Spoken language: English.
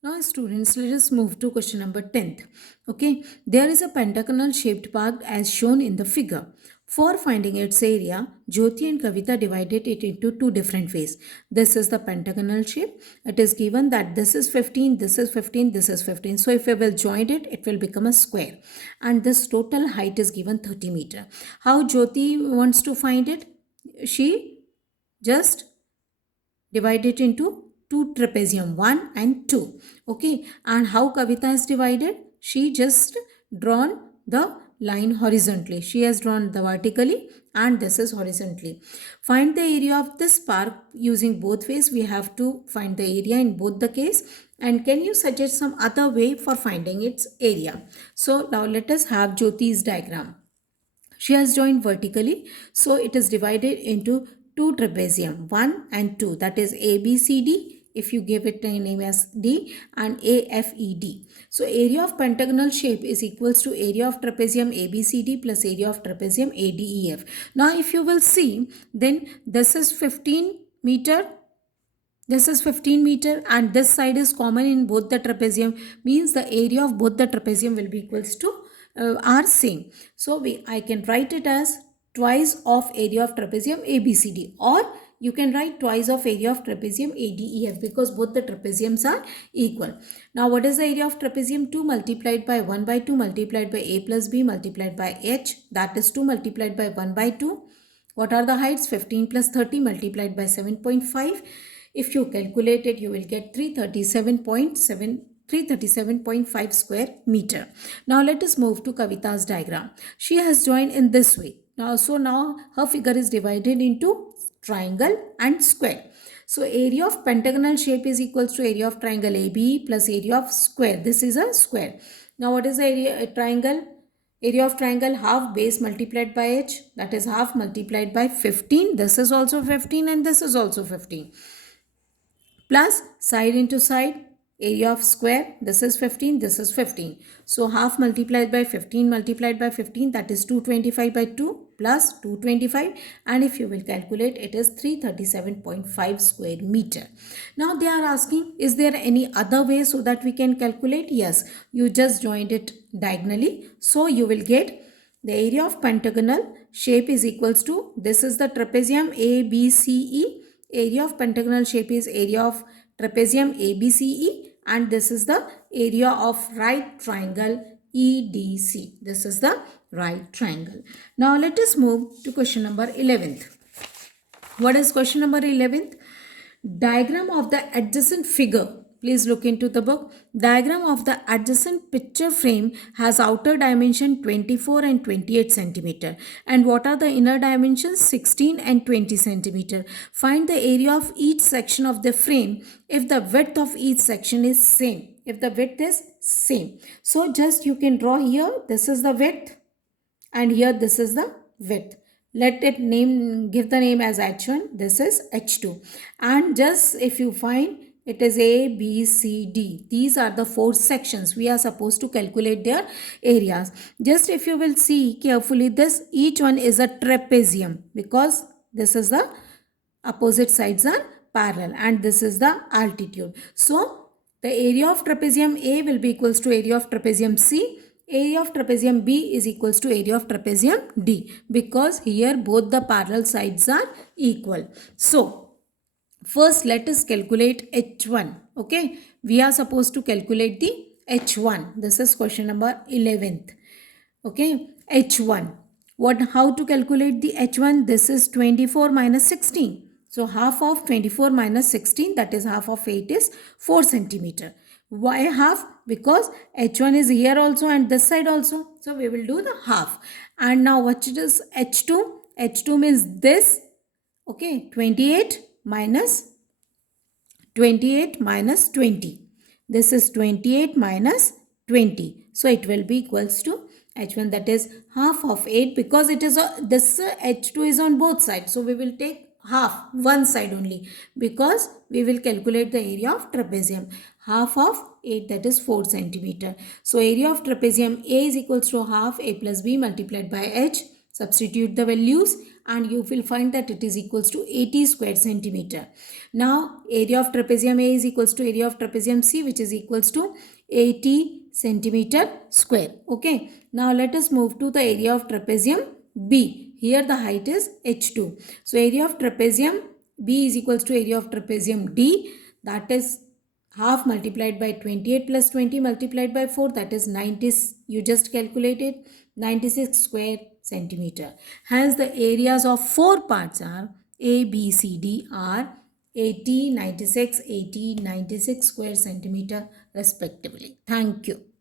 Now, students, let us move to question number 10th. Okay, there is a pentagonal shaped park as shown in the figure. For finding its area, Jyoti and Kavita divided it into two different ways. This is the pentagonal shape. It is given that this is 15, this is 15, this is 15. So, if we will join it, it will become a square. And this total height is given 30 meter. How Jyoti wants to find it? She just divide it into two trapezium 1 and 2. Okay, and how Kavita is divided? She just drawn the line horizontally. She has drawn the vertically and this is horizontally. Find the area of this park using both ways. We have to find the area in both the case. And can you suggest some other way for finding its area? So now let us have Jyoti's diagram. She has joined vertically, so it is divided into two trapezium, 1 and 2, that is ABCD, if you give it a name as D, and AFED. So area of pentagonal shape is equals to area of trapezium ABCD plus area of trapezium ADEF. Now if you will see, then this is 15 meter, this is 15 meter, and this side is common in both the trapezium, means the area of both the trapezium will be equals to are same. So I can write it as twice of area of trapezium ABCD, or you can write twice of area of trapezium ADEF, because both the trapeziums are equal. Now what is the area of trapezium? 2 multiplied by 1 by 2 multiplied by A plus B multiplied by H, that is 2 multiplied by 1 by 2. What are the heights? 15 plus 30 multiplied by 7.5. If you calculate it, you will get 337.5 square meter. Now let us move to Kavita's diagram. She has joined in this way. Now her figure is divided into triangle and square. So area of pentagonal shape is equals to area of triangle AB plus area of square. This is a square. Now what is the area triangle? Area of triangle, half base multiplied by h, that is half multiplied by 15. This is also 15 and this is also 15. Plus side into side, area of square, this is 15, this is 15. So half multiplied by 15 multiplied by 15, that is 225 by 2 plus 225, and if you will calculate, it is 337.5 square meter. Now they are asking, is there any other way so that we can calculate? Yes, you just joined it diagonally. So you will get the area of pentagonal shape is equals to, this is the trapezium ABCE. Area of pentagonal shape is area of trapezium ABCE, and this is the area of right triangle EDC. This is the right triangle. Now let us move to question number 11th. What is question number 11th? Diagram of the adjacent figure. Please look into the book. Diagram of the adjacent picture frame has outer dimension 24 and 28 centimeter. And what are the inner dimensions? 16 and 20 centimeter. Find the area of each section of the frame if the width of each section is same. If the width is same. So just you can draw here. This is the width and here this is the width. Let it give the name as h1, this is h2, and just if you find, it is A, B, C, D. These are the four sections. We are supposed to calculate their areas. Just if you will see carefully, this each one is a trapezium, because this is the opposite sides are parallel and this is the altitude. So the area of trapezium A will be equals to area of trapezium C. Area of trapezium B is equals to area of trapezium D, because here both the parallel sides are equal. So first let us calculate H1. Okay, we are supposed to calculate the H1. This is question number 11th. Okay, H1. How to calculate the H1? This is 24 minus 16. So half of 24 minus 16, that is half of 8 is 4 centimeter. Why half? Because H1 is here also and this side also. So we will do the half. And now what is H2? H2 means this. Okay, 28 minus 20. This is 28 minus 20. So it will be equals to H1, that is half of 8, because it is this H2 is on both sides. So we will take half, one side only, because we will calculate the area of trapezium. Half of 8, that is 4 centimeter. So area of trapezium A is equals to half A plus B multiplied by H. Substitute the values and you will find that it is equals to 80 square centimeter. Now area of trapezium A is equals to area of trapezium C, which is equals to 80 centimeter square. Okay. Now let us move to the area of trapezium B. Here the height is h2. So area of trapezium B is equals to area of trapezium D, that is half multiplied by 28 plus 20 multiplied by 4, that is 90. You just calculated 96 square centimeter. Hence the areas of four parts are A, B, C, D are 80, 96, 80, 96 square centimeter respectively. Thank you.